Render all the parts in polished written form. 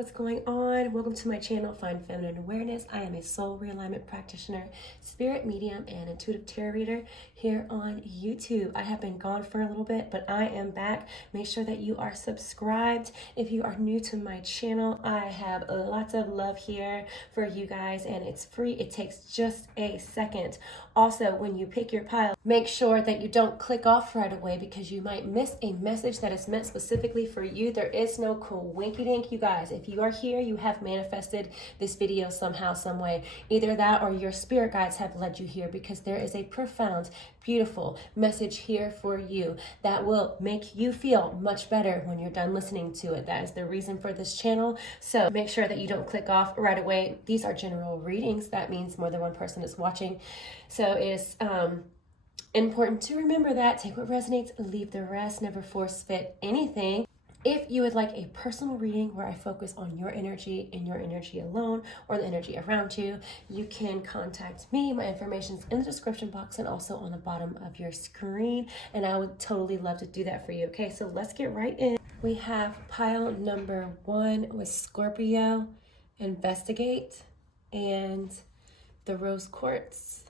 what's going on? Welcome to my channel, Find Feminine Awareness. I am a soul realignment practitioner, spirit medium, and intuitive tarot reader here on YouTube. I have been gone for a little bit, but I am back. Make sure that you are subscribed. If you are new to my channel, I have lots of love here for you guys, and it's free. It takes just a second. Also, when you pick your pile, make sure that you don't click off right away because you might miss a message that is meant specifically for you. There is no coinky dink, you guys. If you are here, you have manifested this video somehow, some way. Either that or your spirit guides have led you here, because there is a profound, beautiful message here for you that will make you feel much better when you're done listening to it. That is the reason for this channel. So make sure that you don't click off right away. These are general readings. That means more than one person is watching. So it's important to remember that. Take what resonates, leave the rest. Never force fit anything. If you would like a personal reading where I focus on your energy and your energy alone, or the energy around you, you can contact me. My information's in the description box and also on the bottom of your screen, and I would totally love to do that for you. Okay, so let's get right in. We have pile number 1 with Scorpio, Investigate, and the Rose Quartz.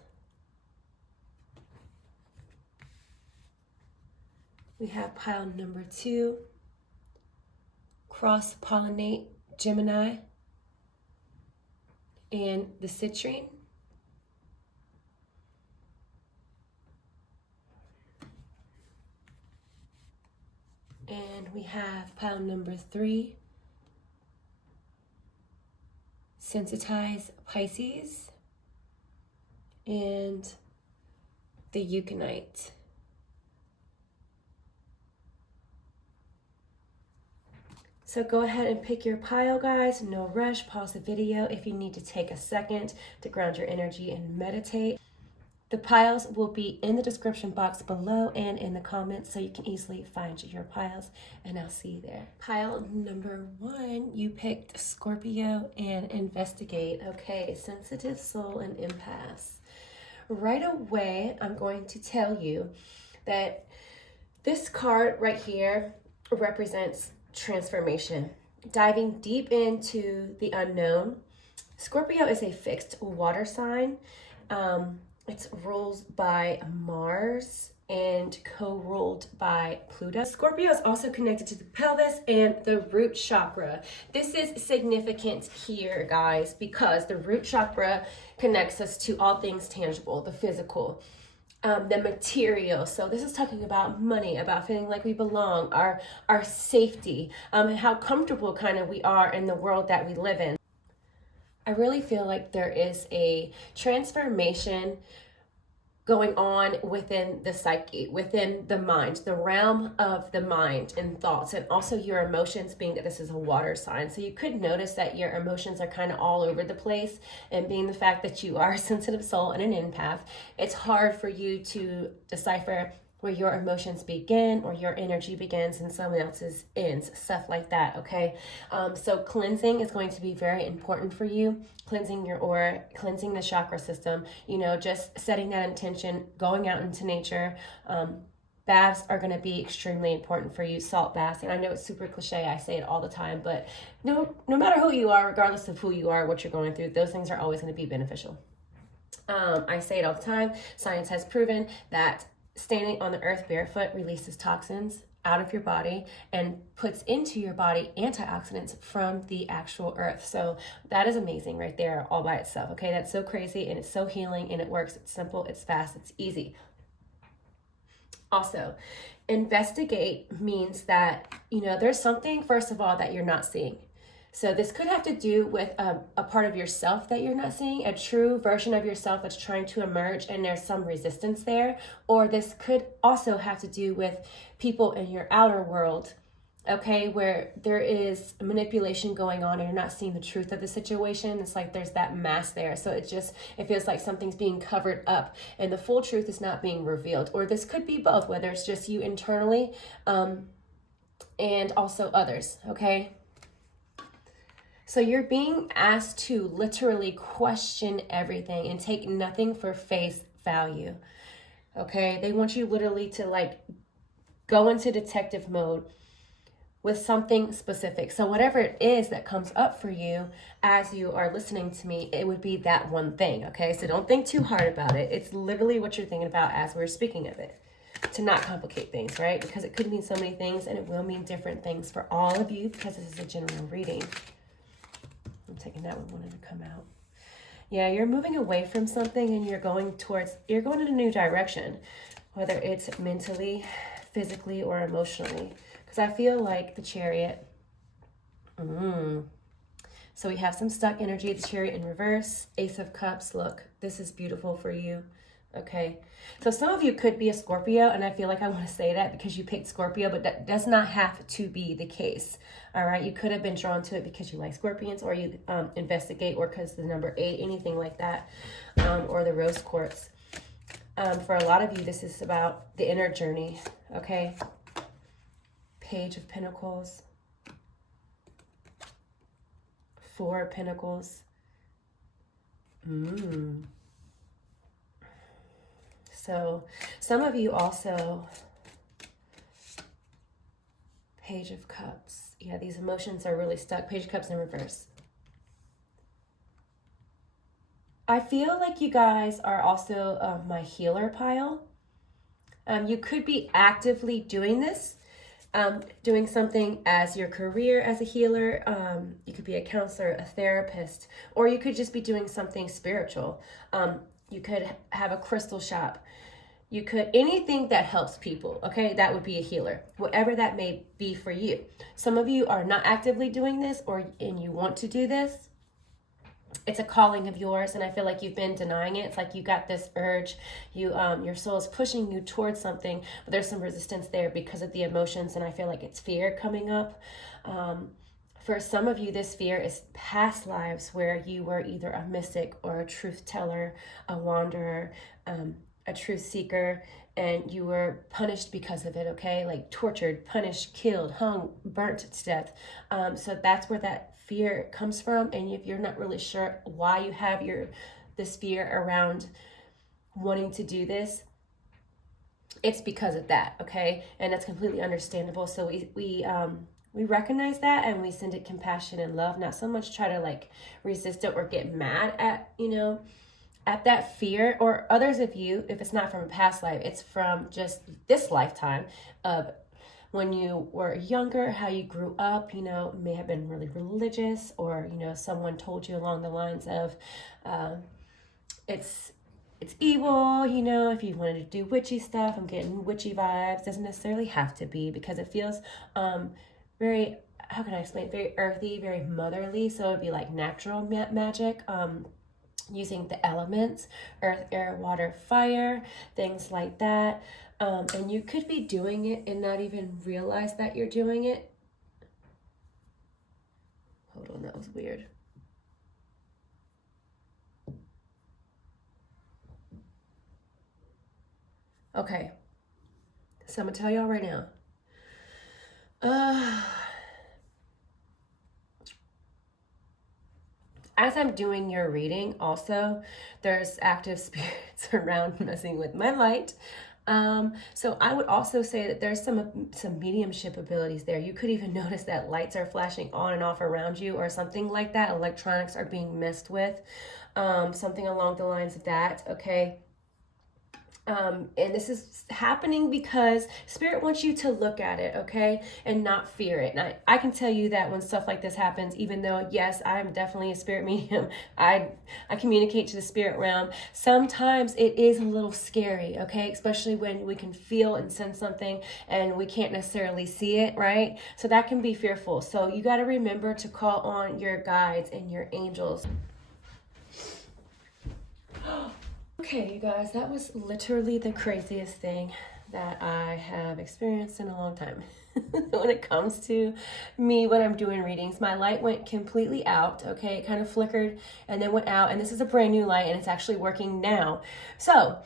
We have pile number 2, Cross-Pollinate, Gemini, and the Citrine. And we have pile number 3, Sensitize, Pisces, and the Euconite. So go ahead and pick your pile, guys. No rush. Pause the video if you need to take a second to ground your energy and meditate. The piles will be in the description box below and in the comments, so you can easily find your piles, and I'll see you there. Pile number 1, you picked Scorpio and Investigate. Okay, sensitive soul and empaths. Right away, I'm going to tell you that this card right here represents transformation, diving deep into the unknown. Scorpio is a fixed water sign. It's ruled by Mars and co-ruled by Pluto. Scorpio is also connected to the pelvis and the root chakra. This is significant here, guys, because the root chakra connects us to all things tangible, the physical, the material. So this is talking about money, about feeling like we belong, our safety, and how comfortable kind of we are in the world that we live in. I really feel like there is a transformation going on within the psyche, within the mind, the realm of the mind and thoughts, and also your emotions, being that this is a water sign. So you could notice that your emotions are kind of all over the place, and being the fact that you are a sensitive soul and an empath, it's hard for you to decipher where your emotions begin or your energy begins and someone else's ends, stuff like that, okay? So cleansing is going to be very important for you. Cleansing your aura, cleansing the chakra system, you know, just setting that intention, going out into nature. Baths are going to be extremely important for you, salt baths. And I know it's super cliche, I say it all the time, but no matter who you are, regardless of who you are, what you're going through, those things are always going to be beneficial. I say it all the time. Science has proven that standing on the earth barefoot releases toxins out of your body and puts into your body antioxidants from the actual earth. So that is amazing right there all by itself. Okay, that's so crazy, and it's so healing, and it works. It's simple, it's fast, it's easy. Also, investigate means that, you know, there's something, first of all, that you're not seeing. So this could have to do with a part of yourself that you're not seeing, a true version of yourself that's trying to emerge, and there's some resistance there. Or this could also have to do with people in your outer world, okay, where there is manipulation going on and you're not seeing the truth of the situation. It's like there's that mask there. So it feels like something's being covered up and the full truth is not being revealed. Or this could be both, whether it's just you internally and also others, okay? So you're being asked to literally question everything and take nothing for face value, okay? They want you literally to like go into detective mode, with something specific. So whatever it is that comes up for you as you are listening to me, it would be that one thing, okay? So don't think too hard about it. It's literally what you're thinking about as we're speaking of it, to not complicate things, right? Because it could mean so many things, and it will mean different things for all of you, because this is a general reading. I'm taking that one, wanted to come out. Yeah, you're moving away from something, and you're going in a new direction, whether it's mentally, physically, or emotionally. Because I feel like the Chariot. So we have some stuck energy, the Chariot in reverse, Ace of Cups. Look, this is beautiful for you. Okay, so some of you could be a Scorpio, and I feel like I want to say that because you picked Scorpio, but that does not have to be the case. All right, you could have been drawn to it because you like scorpions, or you investigate, or because the number 8, anything like that, or the rose quartz. For a lot of you, this is about the inner journey. Okay, Page of Pentacles, 4 of Pentacles. So some of you also, Page of Cups. Yeah, these emotions are really stuck. Page of Cups in reverse. I feel like you guys are also my healer pile. You could be actively doing this, doing something as your career as a healer. You could be a counselor, a therapist, or you could just be doing something spiritual. You could have a crystal shop. You could, anything that helps people, okay? That would be a healer, whatever that may be for you. Some of you are not actively doing this, and you want to do this. It's a calling of yours, and I feel like you've been denying it. It's like you got this urge, your soul is pushing you towards something, but there's some resistance there because of the emotions, and I feel like it's fear coming up. For some of you, this fear is past lives where you were either a mystic or a truth teller, a wanderer, a truth seeker, and you were punished because of it, okay? Like tortured, punished, killed, hung, burnt to death. So that's where that fear comes from. And if you're not really sure why you have this fear around wanting to do this, it's because of that, okay? And that's completely understandable. So we recognize that, and we send it compassion and love, not so much try to like resist it or get mad at that fear. Or others of you, if it's not from a past life, it's from just this lifetime of when you were younger, how you grew up, may have been really religious, or, someone told you along the lines of, it's evil, if you wanted to do witchy stuff. I'm getting witchy vibes. Doesn't necessarily have to be, because it feels very, how can I explain it? Very earthy, very motherly. So it'd be like natural magic, using the elements, earth, air, water, fire, things like that. And you could be doing it and not even realize that you're doing it. Hold on, that was weird. Okay, so I'm gonna tell y'all right now. As I'm doing your reading, also, there's active spirits around messing with my light. So I would also say that there's some mediumship abilities there. You could even notice that lights are flashing on and off around you, or something like that. Electronics are being messed with, something along the lines of that, okay? And this is happening because Spirit wants you to look at it, okay, and not fear it. And I can tell you that when stuff like this happens, even though, yes, I'm definitely a spirit medium, I communicate to the spirit realm, sometimes it is a little scary, okay, especially when we can feel and sense something and we can't necessarily see it, right? So that can be fearful. So you got to remember to call on your guides and your angels. Okay, you guys, that was literally the craziest thing that I have experienced in a long time. When it comes to me, when I'm doing readings, my light went completely out, okay? It kind of flickered and then went out, and this is a brand new light, and it's actually working now. So,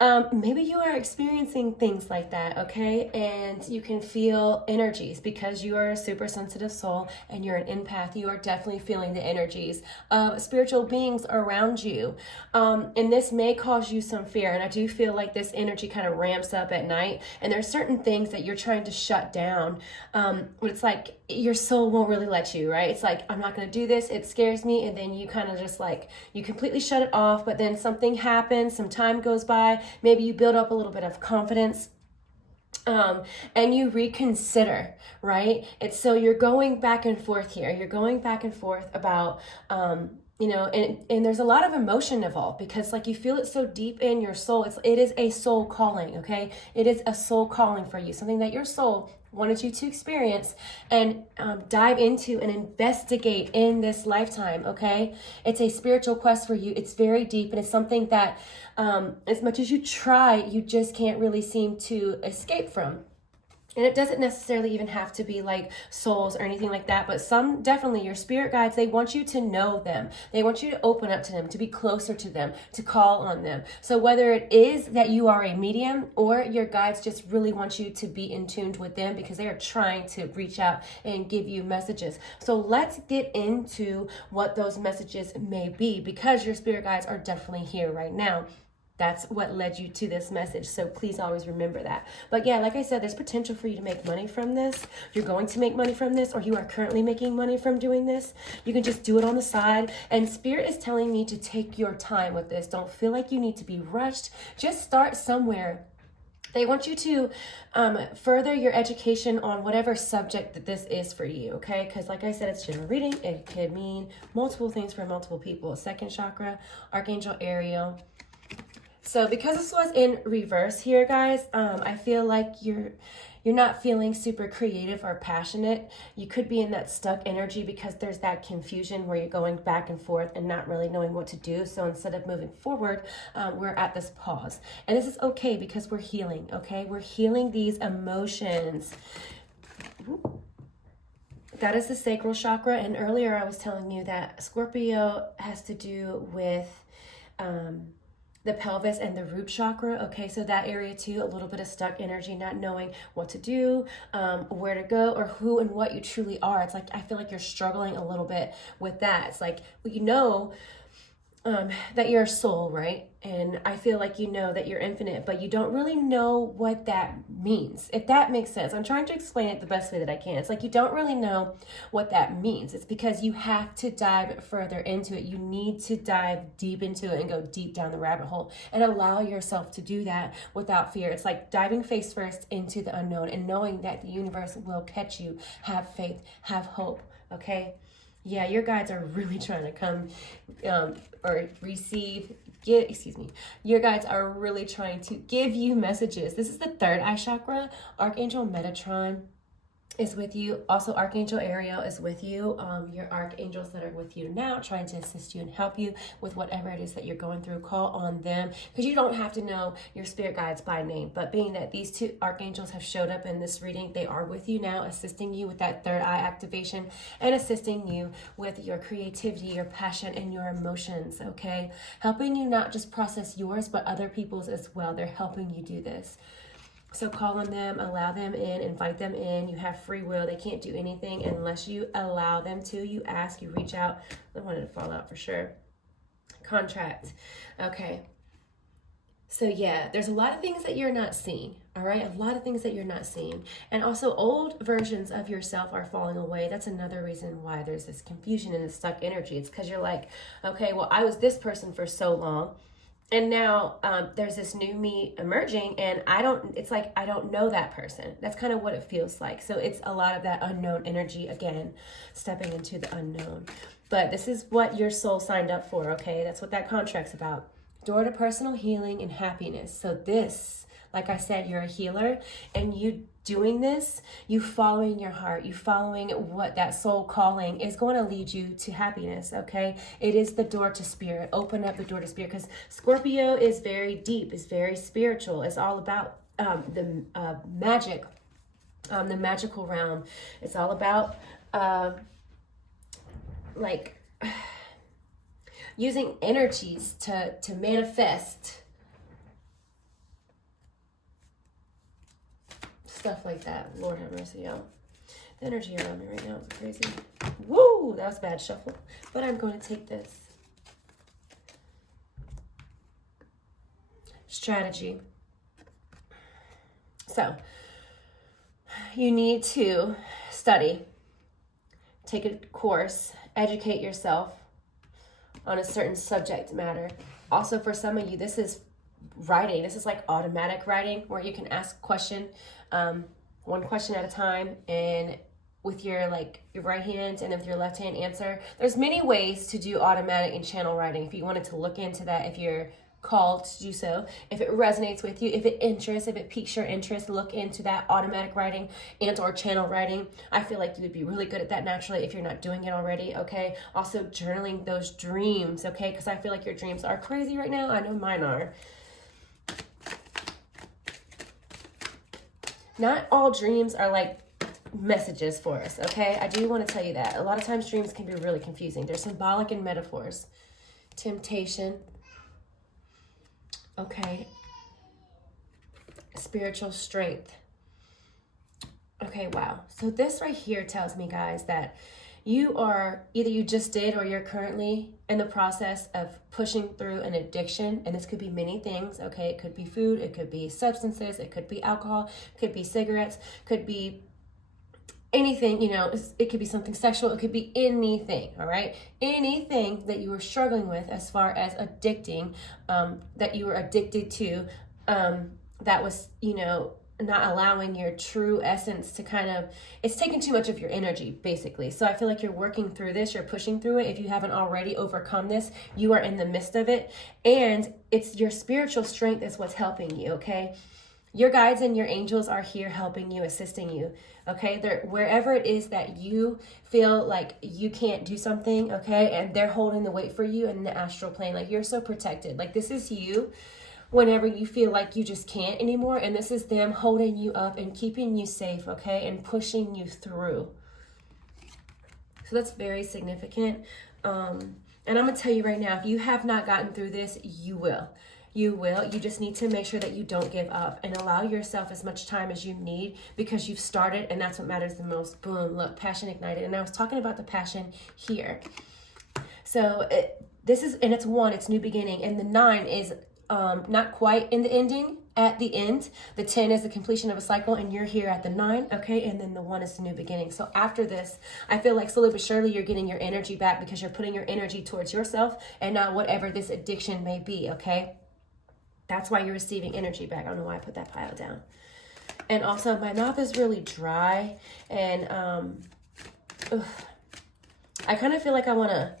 Maybe you are experiencing things like that, okay? And you can feel energies because you are a super sensitive soul and you're an empath. You are definitely feeling the energies of spiritual beings around you. And this may cause you some fear. And I do feel like this energy kind of ramps up at night. And there's certain things that you're trying to shut down. But it's like your soul won't really let you, right? It's like, I'm not going to do this. It scares me. And then you kind of just like, you completely shut it off. But then something happens, some time goes by. Maybe you build up a little bit of confidence, and you reconsider, right? It's so you're going back and forth here. You're going back and forth about, and there's a lot of emotion involved because like you feel it so deep in your soul. It is a soul calling, okay? It is a soul calling for you, something that your soul wanted you to experience and dive into and investigate in this lifetime, okay? It's a spiritual quest for you. It's very deep and it's something that as much as you try, you just can't really seem to escape from. And it doesn't necessarily even have to be like souls or anything like that, but some definitely your spirit guides, they want you to know them. They want you to open up to them, to be closer to them, to call on them. So whether it is that you are a medium or your guides just really want you to be in tune with them because they are trying to reach out and give you messages. So let's get into what those messages may be because your spirit guides are definitely here right now. That's what led you to this message. So please always remember that. But yeah, like I said, there's potential for you to make money from this. You're going to make money from this, or you are currently making money from doing this. You can just do it on the side. And Spirit is telling me to take your time with this. Don't feel like you need to be rushed. Just start somewhere. They want you to further your education on whatever subject that this is for you, okay? Because like I said, it's general reading. It could mean multiple things for multiple people. Second chakra, Archangel Ariel. So because this was in reverse here, guys, I feel like you're not feeling super creative or passionate. You could be in that stuck energy because there's that confusion where you're going back and forth and not really knowing what to do. So instead of moving forward, we're at this pause. And this is okay because we're healing, okay? We're healing these emotions. That is the sacral chakra. And earlier I was telling you that Scorpio has to do with the pelvis and the root chakra. Okay, so that area too, a little bit of stuck energy, not knowing what to do, where to go, or who and what you truly are. It's like I feel like you're struggling a little bit with that. It's like, well, you know that you're a soul, right? And I feel like you know that you're infinite, but you don't really know what that means, if that makes sense. I'm trying to explain it the best way that I can. It's like you don't really know what that means. It's because you have to dive further into it. You need to dive deep into it and go deep down the rabbit hole and allow yourself to do that without fear. It's like diving face first into the unknown and knowing that the universe will catch you. Have faith, have hope, okay? Yeah, your guides are really trying to come or receive, your guides are really trying to give you messages. This is the third eye chakra. Archangel Metatron is with you. Also, Archangel Ariel is with you. Your archangels that are with you now, trying to assist you and help you with whatever it is that you're going through. Call on them because you don't have to know your spirit guides by name. But being that these two archangels have showed up in this reading, they are with you now, assisting you with that third eye activation and assisting you with your creativity, your passion, and your emotions, okay? Helping you not just process yours, but other people's as well. They're helping you do this. So call on them, allow them in, invite them in. You have free will. They can't do anything unless you allow them to. You ask, you reach out. I wanted to fall out for sure. Contract. Okay. So yeah, there's a lot of things that you're not seeing, all right? A lot of things that you're not seeing. And also old versions of yourself are falling away. That's another reason why there's this confusion and this stuck energy. It's because you're like, okay, well, I was this person for so long. And now there's this new me emerging and it's like I don't know that person. That's kind of what it feels like. So it's a lot of that unknown energy, again, stepping into the unknown. But this is what your soul signed up for, okay? That's what that contract's about. Door to personal healing and happiness. So this, like I said, you're a healer and you doing this, you following your heart, you following what that soul calling is going to lead you to happiness, okay? It is the door to spirit. Open up the door to spirit because Scorpio is very deep, is very spiritual. It's all about the magic, the magical realm. It's all about like using energies to manifest stuff like that. Lord have mercy, y'all. The energy around me right now is crazy. Woo! That was a bad shuffle. But I'm going to take this. Strategy. So, you need to study, take a course, educate yourself on a certain subject matter. Also, for some of you, this is writing. This is like automatic writing, where you can ask a question, one question at a time, and with your right hand and with your left hand answer. There's many ways to do automatic and channel writing. If you wanted to look into that, if you're called to do so, if it resonates with you, if it piques your interest, look into that automatic writing and or channel writing. I feel like you would be really good at that naturally if you're not doing it already. Okay, also journaling those dreams, okay, because I feel like your dreams are crazy right now. I know mine are. Not all dreams are like messages for us, okay? I do want to tell you that. A lot of times dreams can be really confusing. They're symbolic and metaphors. Temptation. Okay. Spiritual strength. Okay, wow. So this right here tells me, guys, that you are, either you just did or you're currently in the process of pushing through an addiction. And this could be many things, okay? It could be food, it could be substances, it could be alcohol, it could be cigarettes, could be anything, you know, it could be something sexual, it could be anything, all right? Anything that you were struggling with as far as addicting, that you were addicted to, that was, you know, not allowing your true essence to kind of, it's taking too much of your energy, basically. So I feel like you're working through this, you're pushing through it. If you haven't already overcome this, you are in the midst of it. And it's your spiritual strength is what's helping you, okay? Your guides and your angels are here helping you, assisting you, okay? They're wherever it is that you feel like you can't do something, okay? And they're holding the weight for you in the astral plane. Like, you're so protected. Like, this is you whenever you feel like you just can't anymore. And this is them holding you up and keeping you safe, okay? And pushing you through. So that's very significant. And I'm going to tell you right now, if you have not gotten through this, you will. You will. You just need to make sure that you don't give up and allow yourself as much time as you need, because you've started, and that's what matters the most. Boom, look, passion ignited. And I was talking about the passion here. So it's 1, it's new beginning. And the 9 is not quite in the ending, at the end. The 10 is the completion of a cycle, and you're here at the 9, okay? And then the 1 is the new beginning. So after this, I feel like slowly but surely you're getting your energy back, because you're putting your energy towards yourself and not whatever this addiction may be, okay? That's why you're receiving energy back. I don't know why I put that pile down. And also, my mouth is really dry. And I kind of feel like I want to,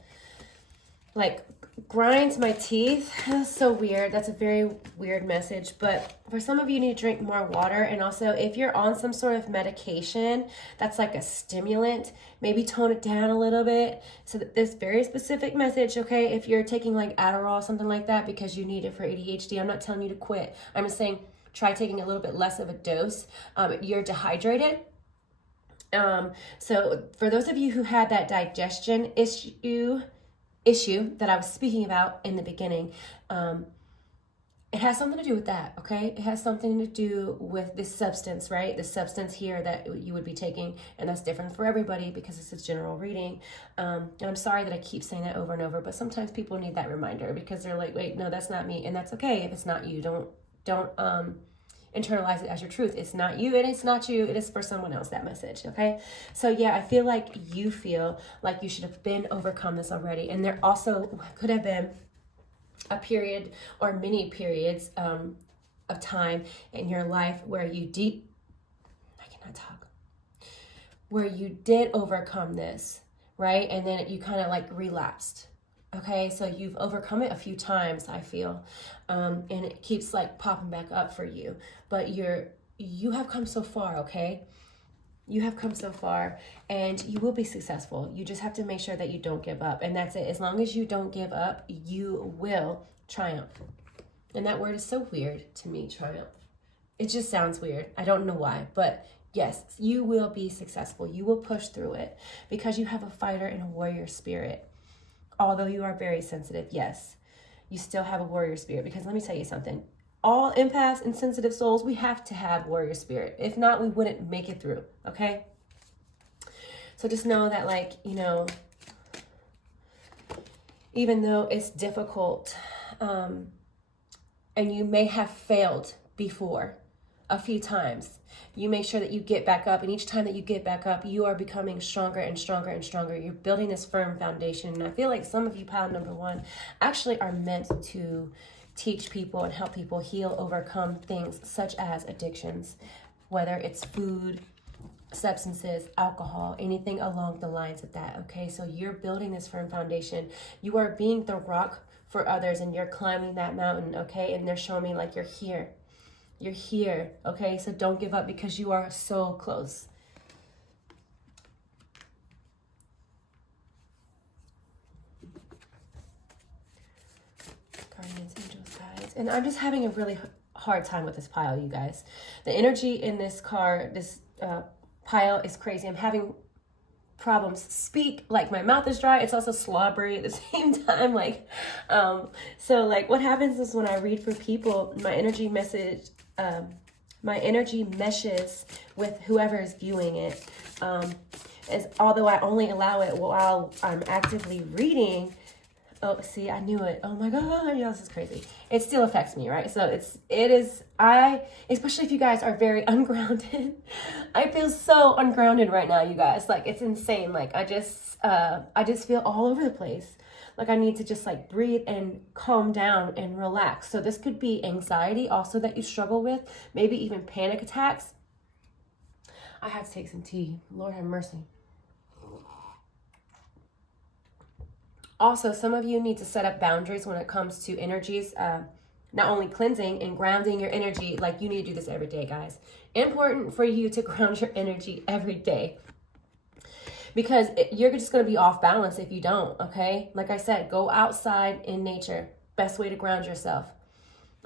like, grind my teeth. That's so weird. That's a very weird message. But for some of you, you need to drink more water. And also, if you're on some sort of medication that's like a stimulant, maybe tone it down a little bit. So this very specific message, okay? If you're taking like Adderall, something like that, because you need it for ADHD, I'm not telling you to quit. I'm just saying try taking a little bit less of a dose. You're dehydrated. So for those of you who had that digestion issue that I was speaking about in the beginning, it has something to do with that, okay? It has something to do with this substance, right? The substance here that you would be taking, and that's different for everybody because it's a general reading. And I'm sorry that I keep saying that over and over, but sometimes people need that reminder because they're like, wait, no, that's not me. And that's okay if it's not you. Don't internalize it as your truth. It's not you and it's not you. It is for someone else, that message, okay? So yeah, I feel like you feel like you should have been overcome this already. And there also could have been a period or many periods of time in your life where you where you did overcome this, right? And then you kind of like relapsed. Okay, so you've overcome it a few times, I feel, and it keeps like popping back up for you. But you have come so far, okay? You have come so far, and you will be successful. You just have to make sure that you don't give up, and that's it. As long as you don't give up, you will triumph. And that word is so weird to me, triumph. It just sounds weird. I don't know why, but yes, you will be successful. You will push through it because you have a fighter and a warrior spirit. Although you are very sensitive, yes, you still have a warrior spirit, because let me tell you something. all empaths and sensitive souls, we have to have warrior spirit. If not, we wouldn't make it through, okay? So just know that, like, you know, even though it's difficult, and you may have failed before a few times, you make sure that you get back up. And each time that you get back up, you are becoming stronger and stronger and stronger. You're building this firm foundation. And I feel like some of you, pile number one, actually are meant to teach people and help people heal, overcome things such as addictions, whether it's food, substances, alcohol, anything along the lines of that, okay? So you're building this firm foundation. You are being the rock for others, and you're climbing that mountain, okay? And they're showing me like you're here. You're here, okay? So don't give up, because you are so close. Guardians, angels, guides. And I'm just having a really hard time with this pile, you guys. The energy in this card, this pile is crazy. I'm having problems speak, like my mouth is dry. It's also slobbery at the same time. Like, so like what happens is when I read for people, my energy meshes with whoever is viewing it. As although I only allow it while I'm actively reading. Oh, see, I knew it. Oh my God, yeah, this is crazy. It still affects me, right? So especially if you guys are very ungrounded. I feel so ungrounded right now, you guys. Like, it's insane. Like, I just feel all over the place. Like, I need to just like breathe and calm down and relax. So this could be anxiety also that you struggle with, maybe even panic attacks. I have to take some tea. Lord have mercy. Also, some of you need to set up boundaries when it comes to energies, not only cleansing and grounding your energy. Like, you need to do this every day, guys. Important for you to ground your energy every day, because you're just going to be off balance if you don't, okay? Like I said, go outside in nature. Best way to ground yourself.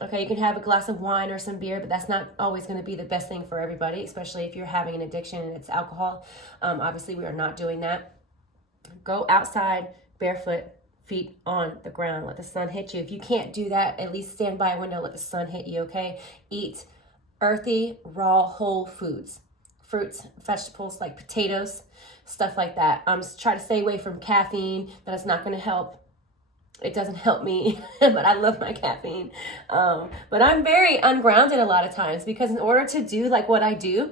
Okay, you can have a glass of wine or some beer, but that's not always going to be the best thing for everybody, especially if you're having an addiction and it's alcohol. Obviously, we are not doing that. Go outside, barefoot, feet on the ground. Let the sun hit you. If you can't do that, at least stand by a window, let the sun hit you, okay? Eat earthy, raw, whole foods. Fruits, vegetables like potatoes, stuff like that. Try to stay away from caffeine. That is not going to help. It doesn't help me, but I love my caffeine. But I'm very ungrounded a lot of times, because in order to do like what I do,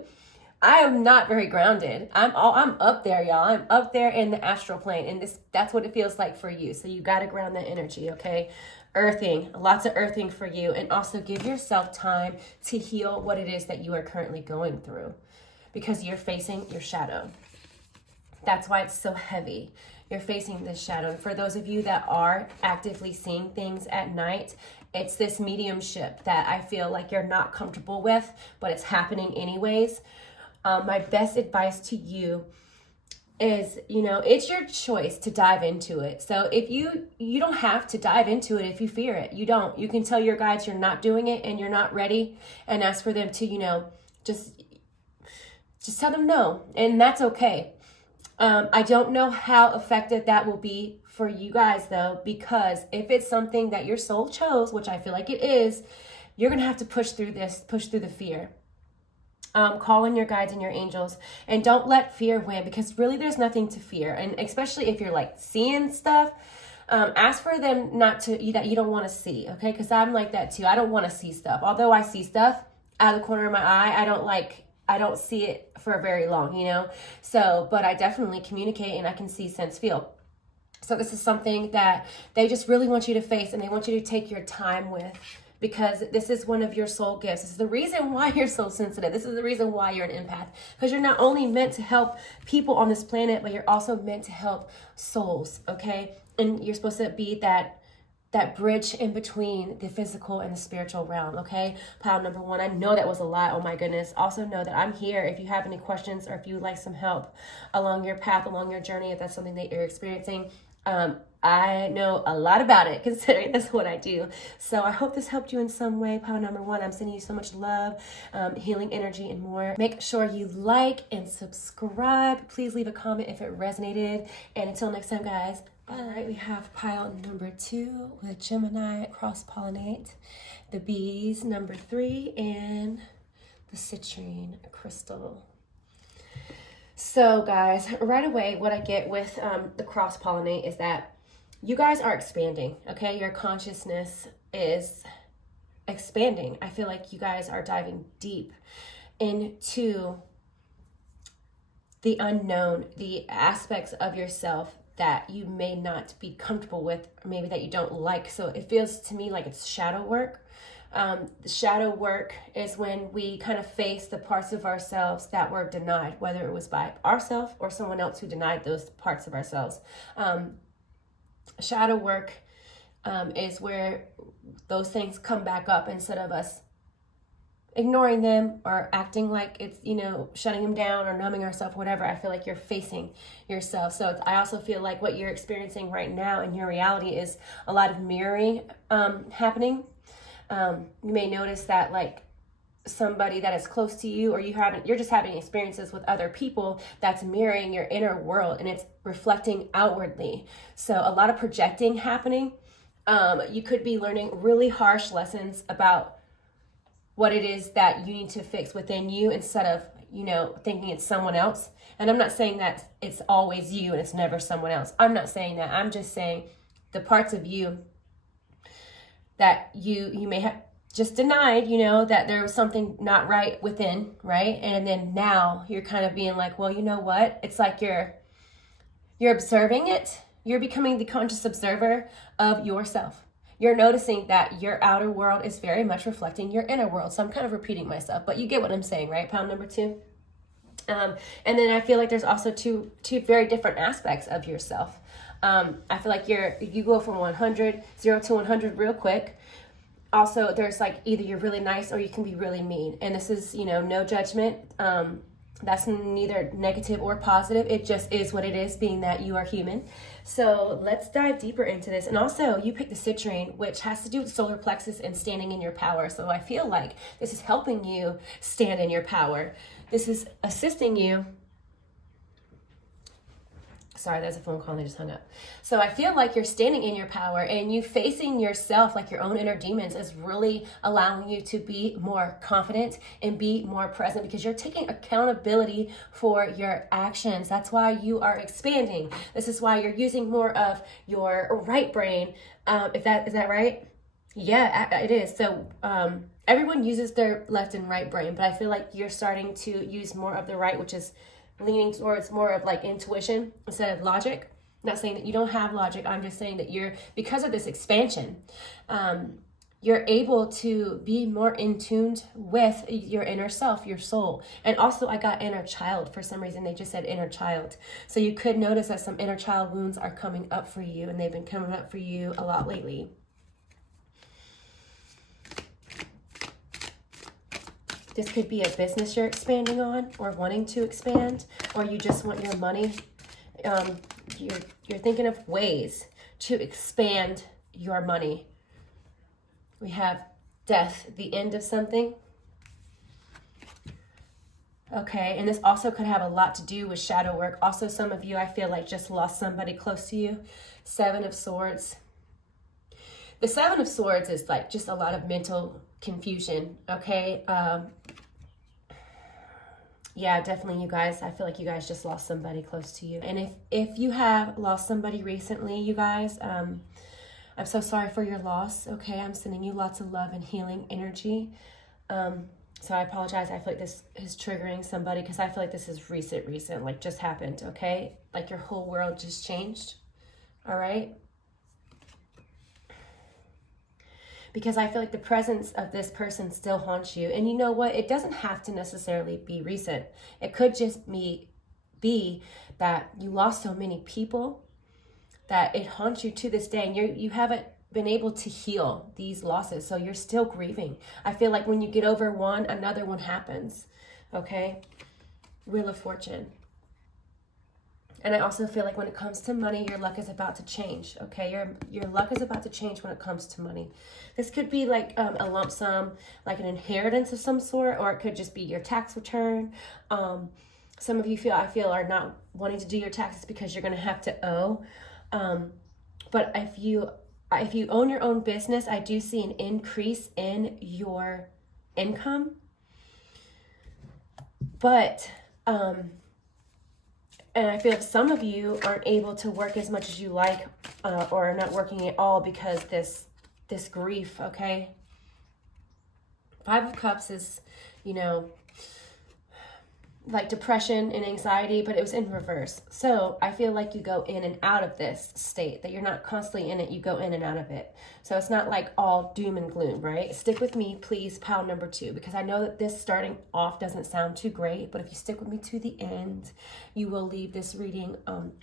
I am not very grounded. I'm up there, y'all. I'm up there in the astral plane, and that's what it feels like for you. So you got to ground that energy, okay? Earthing, lots of earthing for you, and also give yourself time to heal what it is that you are currently going through, because you're facing your shadow. That's why it's so heavy. You're facing this shadow. And for those of you that are actively seeing things at night, it's this mediumship that I feel like you're not comfortable with, but it's happening anyways. My best advice to you is, it's your choice to dive into it. So if you don't have to dive into it if you fear it. You don't. You can tell your guides you're not doing it and you're not ready, and ask for them to, just tell them no, and that's okay. I don't know how effective that will be for you guys though, because if it's something that your soul chose, which I feel like it is, you're going to have to push through the fear. Call in your guides and your angels, and don't let fear win, because really there's nothing to fear. And especially if you're like seeing stuff, ask for them that you don't want to see, okay? Because I'm like that too. I don't want to see stuff. Although I see stuff out of the corner of my eye, I don't see it for very long, So, but I definitely communicate, and I can see, sense, feel. So this is something that they just really want you to face, and they want you to take your time with, because this is one of your soul gifts. This is the reason why you're so sensitive. This is the reason why you're an empath, because you're not only meant to help people on this planet, but you're also meant to help souls, okay? And you're supposed to be that bridge in between the physical and the spiritual realm, okay? Pile number one, I know that was a lot, oh my goodness. Also know that I'm here if you have any questions, or if you would like some help along your path, along your journey, if that's something that you're experiencing. I know a lot about it, considering that's what I do. So I hope this helped you in some way. Pile number one, I'm sending you so much love, healing energy, and more. Make sure you like and subscribe. Please leave a comment if it resonated. And until next time, guys, All right, we have pile number 2 with Gemini, cross-pollinate, the bees, number 3, and the citrine crystal. So guys, right away, what I get with the cross-pollinate is that you guys are expanding, okay? Your consciousness is expanding. I feel like you guys are diving deep into the unknown, the aspects of yourself that you may not be comfortable with, or maybe that you don't like. So it feels to me like it's shadow work. Shadow work is when we kind of face the parts of ourselves that were denied, whether it was by ourselves or someone else who denied those parts of ourselves. Shadow work is where those things come back up instead of us ignoring them or acting like it's, shutting them down or numbing ourselves, whatever. I feel like you're facing yourself. So I also feel like what you're experiencing right now in your reality is a lot of mirroring happening. You may notice that like somebody that is close to you, or you're just having experiences with other people that's mirroring your inner world, and it's reflecting outwardly. So a lot of projecting happening. You could be learning really harsh lessons about what it is that you need to fix within you instead of, thinking it's someone else. And I'm not saying that it's always you and it's never someone else. I'm not saying that. I'm just saying the parts of you that you may have just denied, that there was something not right within, right? And then now you're kind of being like, well, you know what? It's like you're observing it. You're becoming the conscious observer of yourself. You're noticing that your outer world is very much reflecting your inner world. So I'm kind of repeating myself, but you get what I'm saying, right? Pound number 2. And then I feel like there's also two very different aspects of yourself. I feel like you go from 0 to 100 real quick. Also, there's like either you're really nice or you can be really mean. And this is, no judgment. That's neither negative or positive. It just is what it is, being that you are human. So let's dive deeper into this. And also, you picked the citrine, which has to do with solar plexus and standing in your power. So I feel like this is helping you stand in your power. This is assisting you. Sorry, there's a phone call and I just hung up. So I feel like you're standing in your power, and you facing yourself, like your own inner demons, is really allowing you to be more confident and be more present, because you're taking accountability for your actions. That's why you are expanding. This is why you're using more of your right brain. Is that right? Yeah, it is. So everyone uses their left and right brain, but I feel like you're starting to use more of the right, which is leaning towards more of like intuition instead of logic. I'm not saying that you don't have logic. I'm just saying that because of this expansion, you're able to be more in tune with your inner self, your soul. And also I got inner child. For some reason, they just said inner child. So you could notice that some inner child wounds are coming up for you, and they've been coming up for you a lot lately. This could be a business you're expanding on or wanting to expand, or you just want your money. You're thinking of ways to expand your money. We have death, the end of something. Okay, and this also could have a lot to do with shadow work. Also, some of you, I feel like, just lost somebody close to you. 7 of Swords. The 7 of Swords is like just a lot of mental confusion, okay? Yeah, definitely, you guys. I feel like you guys just lost somebody close to you. And if you have lost somebody recently, you guys, I'm so sorry for your loss, okay? I'm sending you lots of love and healing energy. So I apologize. I feel like this is triggering somebody, because I feel like this is recent, like just happened, okay? Like your whole world just changed, all right? Because I feel like the presence of this person still haunts you. And you know what? It doesn't have to necessarily be recent. It could just be that you lost so many people that it haunts you to this day, and you haven't been able to heal these losses. So you're still grieving. I feel like when you get over one, another one happens. Okay? Wheel of Fortune. And I also feel like when it comes to money, your luck is about to change, okay? Your luck is about to change when it comes to money. This could be like a lump sum, like an inheritance of some sort, or it could just be your tax return. Some of you I feel are not wanting to do your taxes because you're going to have to owe. But if you own your own business, I do see an increase in your income. But and I feel like some of you aren't able to work as much as you like, or are not working at all because this grief. Okay, Five of Cups is, you know, like depression and anxiety, but it was in reverse. So I feel like you go in and out of this state, that you're not constantly in it, you go in and out of it. So it's not like all doom and gloom, right? Stick with me, please, pile number 2, because I know that this starting off doesn't sound too great, but if you stick with me to the end, you will leave this reading,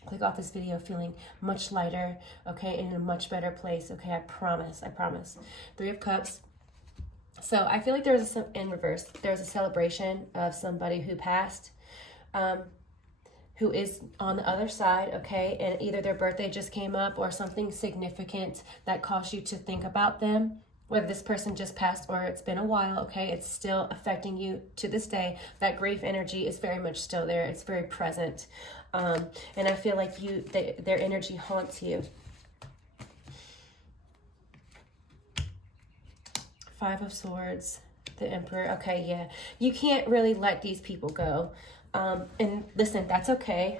click off this video feeling much lighter, okay, and in a much better place, okay? I promise. 3 of Cups. So I feel like there's in reverse, there's a celebration of somebody who passed, who is on the other side, okay? And either their birthday just came up or something significant that caused you to think about them. Whether this person just passed or it's been a while, okay? It's still affecting you to this day. That grief energy is very much still there. It's very present. And I feel like their energy haunts you. 5 of Swords, the Emperor. Okay, yeah. You can't really let these people go. And listen, that's okay,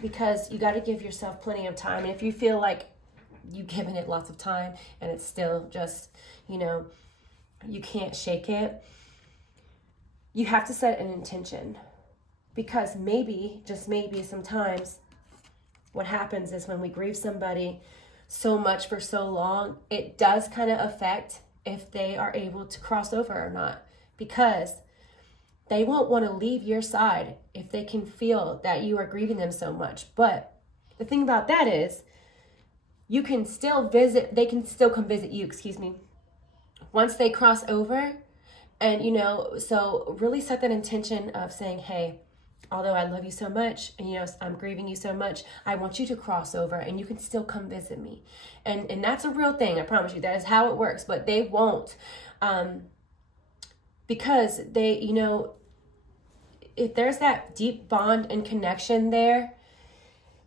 because you got to give yourself plenty of time. And if you feel like you've given it lots of time and it's still just, you know, you can't shake it, you have to set an intention. Because maybe, just maybe, sometimes what happens is when we grieve somebody so much for so long, it does kind of affect if they are able to cross over or not, because they won't want to leave your side if they can feel that you are grieving them so much. But the thing about that is, you can still visit, they can still come visit you, once they cross over. And, you know, so really set that intention of saying, hey, although I love you so much, and, you know, I'm grieving you so much, I want you to cross over and you can still come visit me. And that's a real thing. I promise you, that is how it works. But they won't, because they, you know, if there's that deep bond and connection there,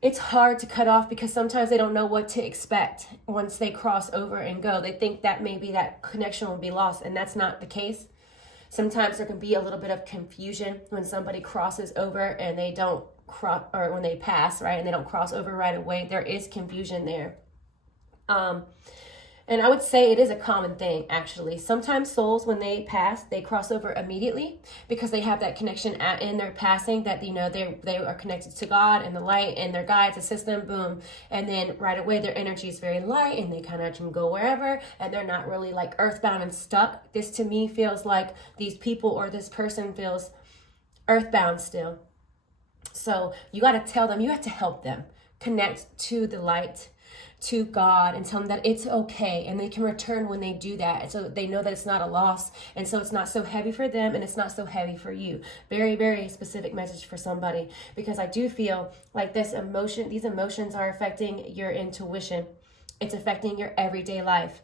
it's hard to cut off, because sometimes they don't know what to expect once they cross over and go. They think that maybe that connection will be lost, and that's not the case. Sometimes there can be a little bit of confusion when somebody crosses over and they don't cross, or when they pass, right, and they don't cross over right away. There is confusion there. And I would say it is a common thing, actually. Sometimes souls, when they pass, they cross over immediately because they have that connection in their passing, that, you know, they are connected to God and the light and their guides, the system, boom. And then right away, their energy is very light and they kind of can go wherever, and they're not really like earthbound and stuck. This to me feels like these people or this person feels earthbound still. So you got to tell them, you have to help them connect to the light, to God, and tell them that it's okay, and they can return when they do that, so they know that it's not a loss, and so it's not so heavy for them and it's not so heavy for you. Very, very specific message for somebody, because I do feel like these emotions are affecting your intuition. It's affecting your everyday life,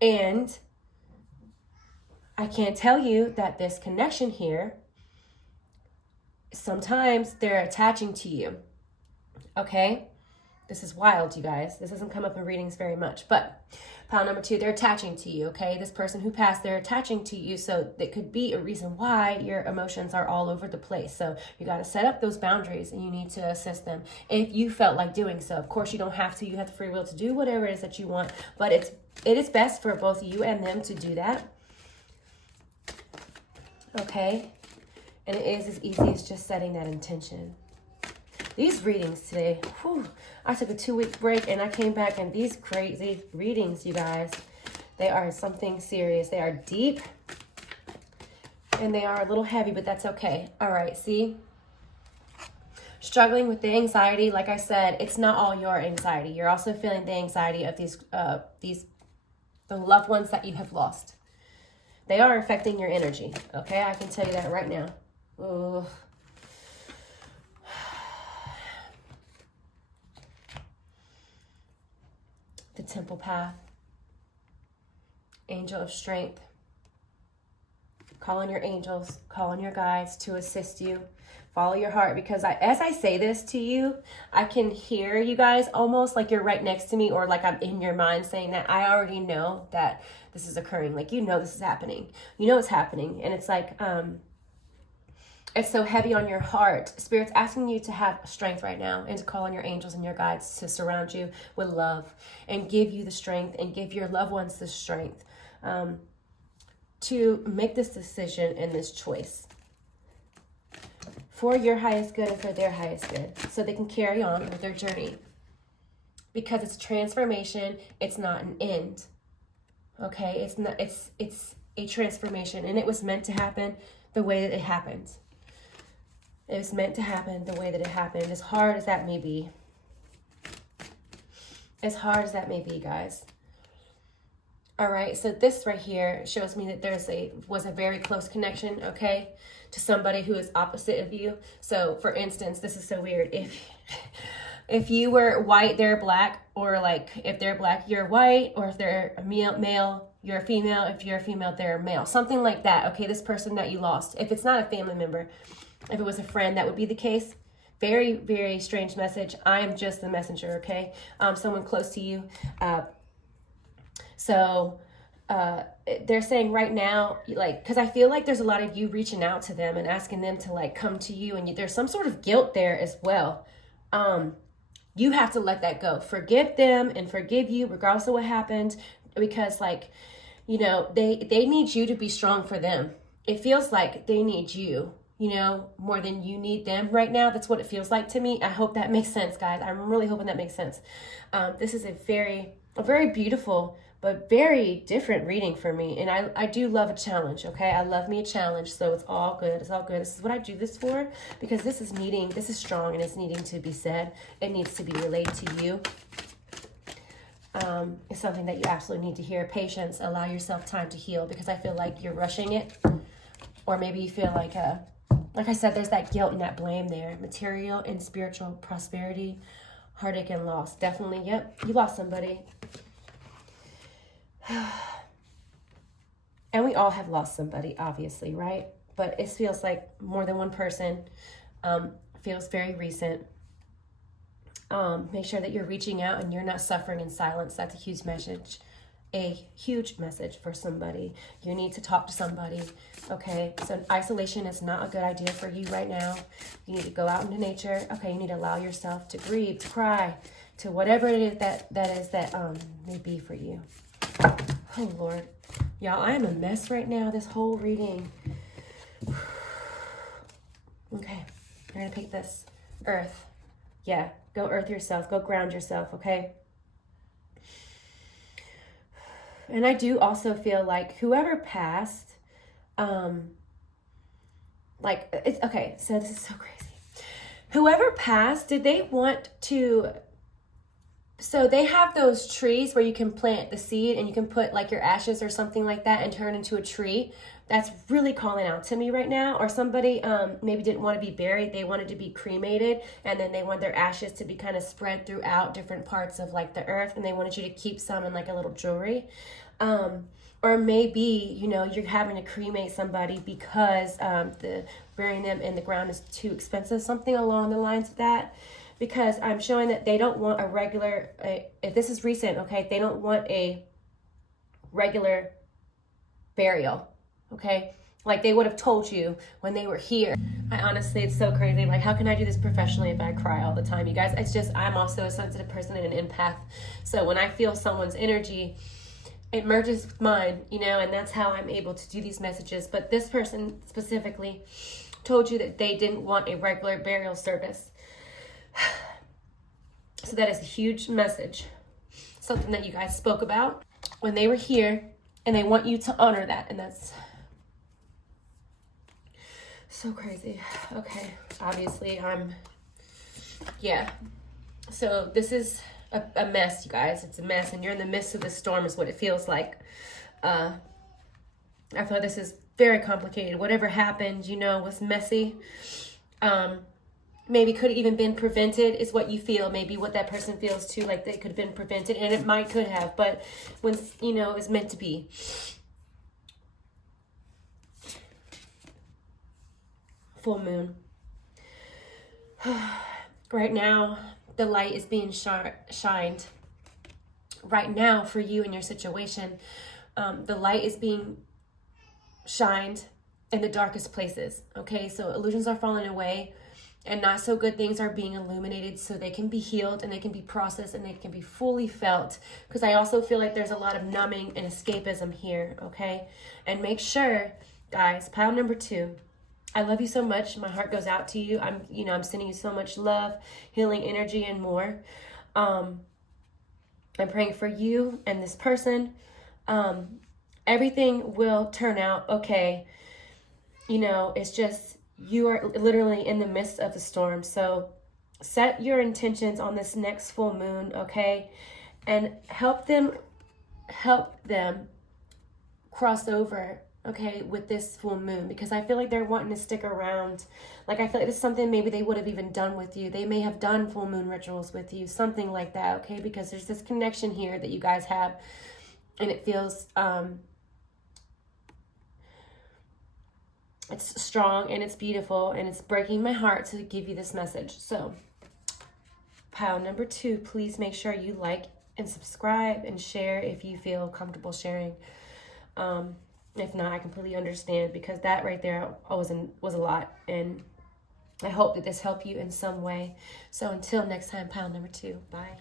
and I can't tell you that this connection here, sometimes they're attaching to you. Okay, this is wild, you guys. This doesn't come up in readings very much, but pile number 2, they're attaching to you, okay? This person who passed, they're attaching to you, so it could be a reason why your emotions are all over the place. So you got to set up those boundaries, and you need to assist them if you felt like doing so. Of course, you don't have to. You have the free will to do whatever it is that you want, but it is best for both you and them to do that, okay? And it is as easy as just setting that intention. These readings today, I took a 2-week break and I came back, and these crazy readings, you guys, they are something serious. They are deep and they are a little heavy, but that's okay. All right, see? Struggling with the anxiety, like I said, it's not all your anxiety. You're also feeling the anxiety of the loved ones that you have lost. They are affecting your energy, okay? I can tell you that right now. Ugh. The Temple Path, Angel of Strength, Call on your angels, call on your guides to assist you. Follow your heart, because as I say this to you, I can hear you guys almost like you're right next to me, or like I'm in your mind saying that I already know that this is occurring. Like, you know, this is happening. You know it's happening. And it's like, it's so heavy on your heart. Spirit's asking you to have strength right now and to call on your angels and your guides to surround you with love and give you the strength and give your loved ones the strength to make this decision and this choice for your highest good and for their highest good, so they can carry on with their journey, because it's transformation. It's not an end. Okay, it's not. It's a transformation, and it was meant to happen the way that it happened. It was meant to happen the way that it happened, as hard as that may be. As hard as that may be, guys. All right, so this right here shows me that was a very close connection, okay, to somebody who is opposite of you. So, for instance, this is so weird. If you were white, they're black, or like if they're black, you're white, or if they're a male, you're a female. If you're a female, they're a male. Something like that, okay, this person that you lost. If it's not a family member, if it was a friend, that would be the case. Very, very strange message. I am just the messenger, okay? Someone close to you. So they're saying right now, like, because I feel like there's a lot of you reaching out to them and asking them to like come to you, and there's some sort of guilt there as well. You have to let that go. Forgive them and forgive you regardless of what happened, because like, you know, they need you to be strong for them. It feels like they need you, you know, more than you need them right now. That's what it feels like to me. I hope that makes sense, guys. I'm really hoping that makes sense. This is a very beautiful but very different reading for me. And I do love a challenge, okay? I love me a challenge, so it's all good. It's all good. This is what I do this for, because this is strong and it's needing to be said. It needs to be relayed to you. It's something that you absolutely need to hear. Patience, allow yourself time to heal, because I feel like you're rushing it. Or maybe you feel like I said, there's that guilt and that blame there. Material and spiritual prosperity, heartache and loss. Definitely, yep, you lost somebody. And we all have lost somebody, obviously, right? But it feels like more than one person. Feels very recent. Make sure that you're reaching out and you're not suffering in silence. That's a huge message. A huge message for somebody. You need to talk to somebody, okay? So isolation is not a good idea for you right now. You need to go out into nature. Okay, you need to allow yourself to grieve, to cry, to whatever it is that may be for you. Oh, Lord. Y'all, I am a mess right now, this whole reading. Okay, we're going to pick this. Earth. Yeah, go earth yourself. Go ground yourself, okay? And I do also feel like whoever passed, it's okay. So this is so crazy. Whoever passed, did they want to? So they have those trees where you can plant the seed and you can put like your ashes or something like that and turn into a tree. That's really calling out to me right now. Or somebody maybe didn't want to be buried. They wanted to be cremated, and then they want their ashes to be kind of spread throughout different parts of like the earth, and they wanted you to keep some in like a little jewelry. Or maybe, you know, you're having to cremate somebody because the burying them in the ground is too expensive, something along the lines of that. Because I'm showing that they don't want a regular, if this is recent, okay, they don't want a regular burial, okay? Like they would have told you when they were here. I honestly, it's so crazy. Like, how can I do this professionally if I cry all the time? You guys, it's just, I'm also a sensitive person and an empath. So when I feel someone's energy, it merges with mine, you know, and that's how I'm able to do these messages. But this person specifically told you that they didn't want a regular burial service. So that is a huge message, something that you guys spoke about when they were here, and they want you to honor that. And that's so crazy. Okay, obviously yeah. So this is a mess, you guys. It's a mess, and you're in the midst of the storm is what it feels like. I feel this is very complicated. Whatever happened, you know, was messy. Maybe could have even been prevented is what you feel. Maybe what that person feels too, like they could have been prevented, and it could have, but when, you know, it was meant to be. full moon. Right now, the light is being shined. Right now, for you and your situation, the light is being shined in the darkest places. Okay, so illusions are falling away, and not so good things are being illuminated, so they can be healed and they can be processed and they can be fully felt. Because I also feel like there's a lot of numbing and escapism here. Okay, and make sure, guys, pile number 2. I love you so much. My heart goes out to you. I'm sending you so much love, healing energy, and more. I'm praying for you and this person. Everything will turn out okay. It's just, you are literally in the midst of the storm. So set your intentions on this next full moon, okay? And help them cross over, okay, with this full moon, because I feel like they're wanting to stick around. Like, I feel like it's something maybe they would have even done with you. They may have done full moon rituals with you, something like that, okay? Because there's this connection here that you guys have, and it feels it's strong and it's beautiful, and it's breaking my heart to give you this message. So pile number 2, please make sure you like and subscribe and share if you feel comfortable sharing. If not, I completely understand, because that right there was a lot, and I hope that this helped you in some way. So until next time, pile number 2. Bye.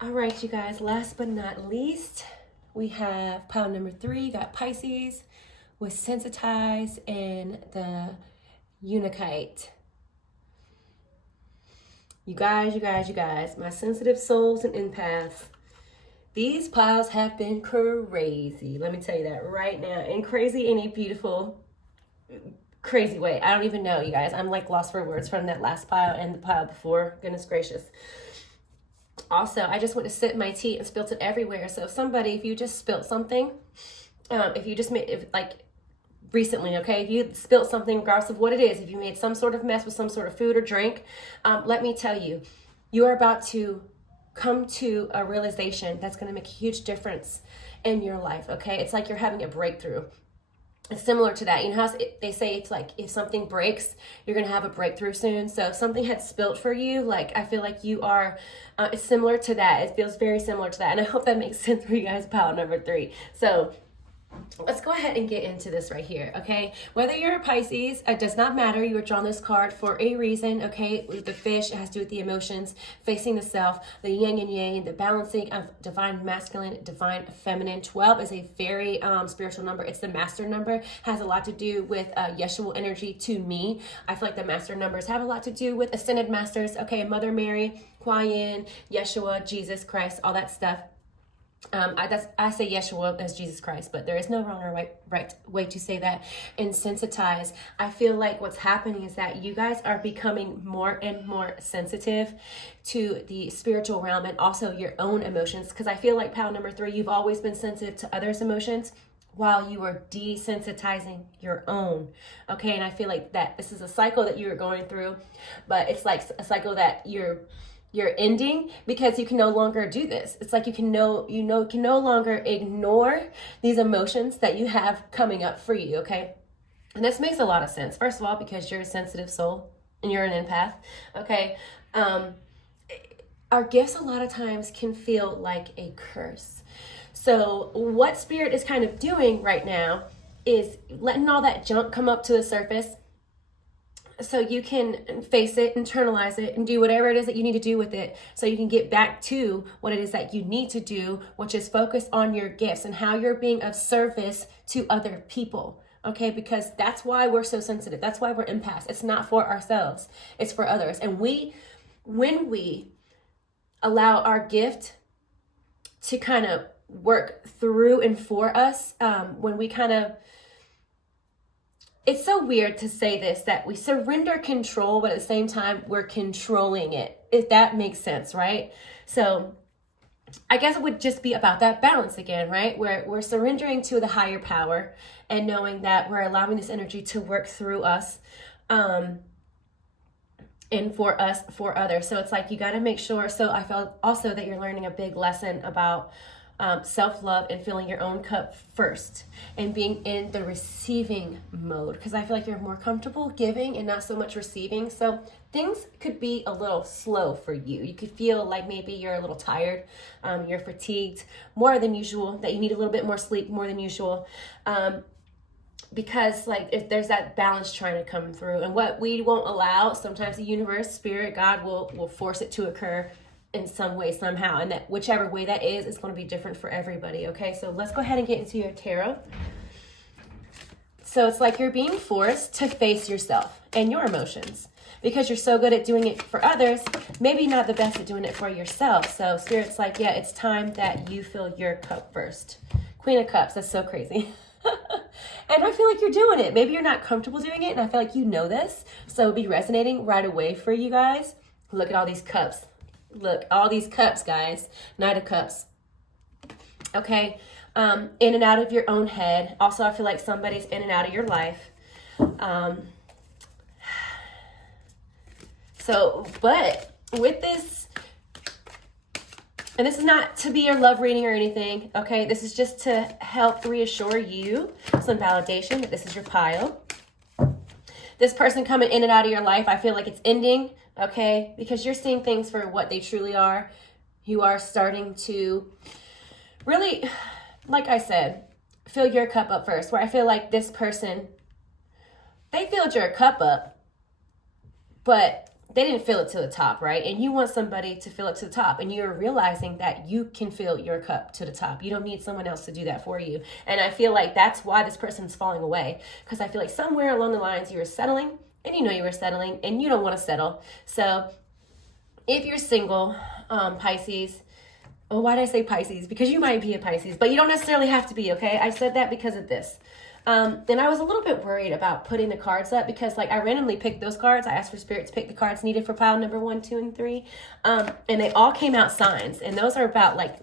All right, you guys, last but not least, we have pile number 3, got Pisces with Sensitize and the Unikite. You guys, my sensitive souls and empaths, these piles have been crazy. Let me tell you that right now. And crazy in a beautiful, crazy way. I don't even know, you guys. I'm like lost for words from that last pile and the pile before. Goodness gracious. Also, I just went to sip my tea and spilt it everywhere. So if you just spilt something, recently, okay, if you spilt something, regardless of what it is, if you made some sort of mess with some sort of food or drink, let me tell you, you are about to come to a realization that's going to make a huge difference in your life, okay? It's like you're having a breakthrough. It's similar to that. You know how they say it's like if something breaks, you're going to have a breakthrough soon. So if something had spilt for you, like, I feel like you are, it's similar to that. It feels very similar to that. And I hope that makes sense for you guys, pile number 3. So let's go ahead and get into this right here, okay? Whether you're a Pisces, it does not matter. You were drawn this card for a reason, okay? With the fish, it has to do with the emotions, facing the self, the yin and yang, the balancing of divine masculine, divine feminine. 12 is a very spiritual number. It's the master number. Has a lot to do with Yeshua energy to me. I feel like the master numbers have a lot to do with ascended masters, okay? Mother Mary, Kuan Yin, Yeshua, Jesus Christ, all that stuff. I say Yeshua as Jesus Christ, but there is no wrong or right way to say that. And sensitize, I feel like what's happening is that you guys are becoming more and more sensitive to the spiritual realm and also your own emotions. Because I feel like pile number 3, you've always been sensitive to others' emotions while you are desensitizing your own. Okay, and I feel like that this is a cycle that you are going through, but it's like a cycle that you're ending, because you can no longer do this. It's like you can no longer ignore these emotions that you have coming up for you, okay? And this makes a lot of sense. First of all, because you're a sensitive soul and you're an empath, okay? Our gifts a lot of times can feel like a curse. So what Spirit is kind of doing right now is letting all that junk come up to the surface, so you can face it, internalize it, and do whatever it is that you need to do with it, so you can get back to what it is that you need to do, which is focus on your gifts and how you're being of service to other people, okay? Because that's why we're so sensitive. That's why we're empaths. It's not for ourselves. It's for others. And when we allow our gift to kind of work through and for us, when we kind of, it's so weird to say this, that we surrender control, but at the same time, we're controlling it, if that makes sense, right? So I guess it would just be about that balance again, right? Where we're surrendering to the higher power and knowing that we're allowing this energy to work through us, and for others. So it's like, you got to make sure. So I felt also that you're learning a big lesson about self-love and filling your own cup first and being in the receiving mode, because I feel like you're more comfortable giving and not so much receiving. So things could be a little slow for you. You could feel like maybe you're a little tired, you're fatigued more than usual, that you need a little bit more sleep more than usual, because like if there's that balance trying to come through, and what we won't allow, sometimes the universe, spirit, God will force it to occur in some way, somehow, and that whichever way that is going to be different for everybody. Okay, so let's go ahead and get into your tarot. So it's like you're being forced to face yourself and your emotions because you're so good at doing it for others, maybe not the best at doing it for yourself. So Spirit's like, yeah, it's time that you fill your cup first. Queen of Cups, that's so crazy. And I feel like you're doing it. Maybe you're not comfortable doing it, and I feel like you know this, so it'll be resonating right away for you guys. Look at all these cups. Look, all these cups, guys. Knight of Cups. Okay. In and out of your own head. Also, I feel like somebody's in and out of your life. But with this, and this is not to be your love reading or anything, okay? This is just to help reassure you some validation that this is your pile. This person coming in and out of your life, I feel like it's ending, okay? Because you're seeing things for what they truly are. You are starting to really, like I said, fill your cup up first. Where I feel like this person, they filled your cup up, but they didn't fill it to the top, right? And you want somebody to fill it to the top, and you're realizing that you can fill your cup to the top. You don't need someone else to do that for you. And I feel like that's why this person's falling away, because I feel like somewhere along the lines you were settling, and you know you were settling, and you don't want to settle. So if you're single, Pisces, oh, why did I say Pisces? Because you might be a Pisces, but you don't necessarily have to be, okay? I said that because of this. Then I was a little bit worried about putting the cards up because like I randomly picked those cards. I asked for Spirit to pick the cards needed for pile number 1, 2, and 3. And they all came out signs. And those are about like,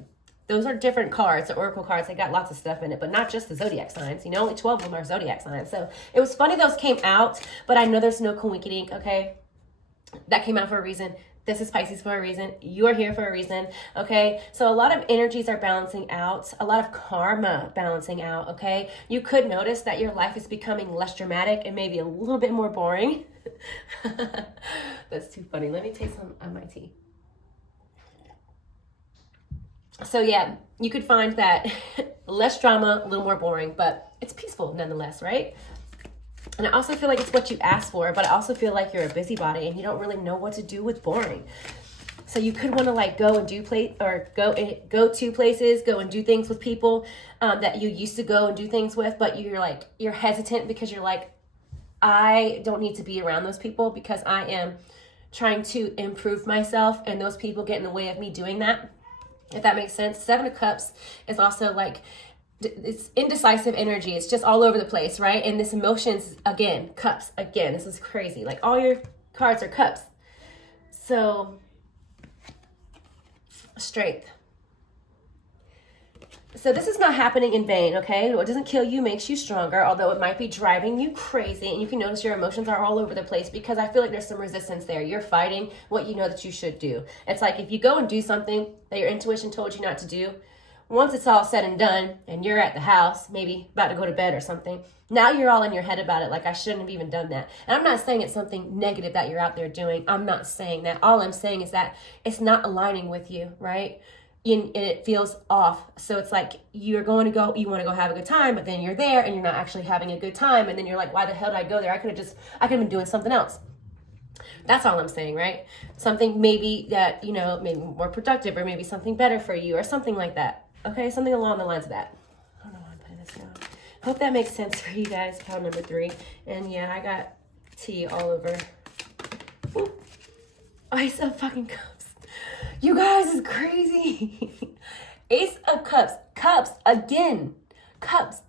those are different cards, the oracle cards. They got lots of stuff in it, but not just the zodiac signs. You know, only 12 of them are zodiac signs. So it was funny those came out, but I know there's no coincidence, okay? That came out for a reason. This is Pisces for a reason. You're here for a reason, okay? So a lot of energies are balancing out, a lot of karma balancing out, okay? You could notice that your life is becoming less dramatic and maybe a little bit more boring. That's too funny. Let me take some of my tea. So yeah, you could find that less drama, a little more boring, but it's peaceful nonetheless, right? And I also feel like it's what you asked for, but I also feel like you're a busybody and you don't really know what to do with boring. So you could want to like go and go to places, go and do things with people that you used to go and do things with, but you're hesitant because you're like, I don't need to be around those people because I am trying to improve myself, and those people get in the way of me doing that. If that makes sense. 7 of Cups is also like, it's indecisive energy. It's just all over the place, right? And this emotions, again, cups, again, this is crazy. Like all your cards are cups. So strength. So this is not happening in vain, okay? What doesn't kill you makes you stronger, although it might be driving you crazy. And you can notice your emotions are all over the place because I feel like there's some resistance there. You're fighting what you know that you should do. It's like if you go and do something that your intuition told you not to do, once it's all said and done and you're at the house, maybe about to go to bed or something, now you're all in your head about it, like I shouldn't have even done that. And I'm not saying it's something negative that you're out there doing. I'm not saying that. All I'm saying is that it's not aligning with you, right? And it feels off. So it's like you want to go have a good time, but then you're there and you're not actually having a good time. And then you're like, why the hell did I go there? I could have been doing something else. That's all I'm saying, right? Something maybe that, maybe more productive, or maybe something better for you or something like that. Okay, something along the lines of that. I don't know why I'm putting this down. Hope that makes sense for you guys. Pile number 3. And yeah, I got tea all over. Ooh. Ace of fucking Cups. You guys is crazy. Ace of Cups. Cups again. Cups.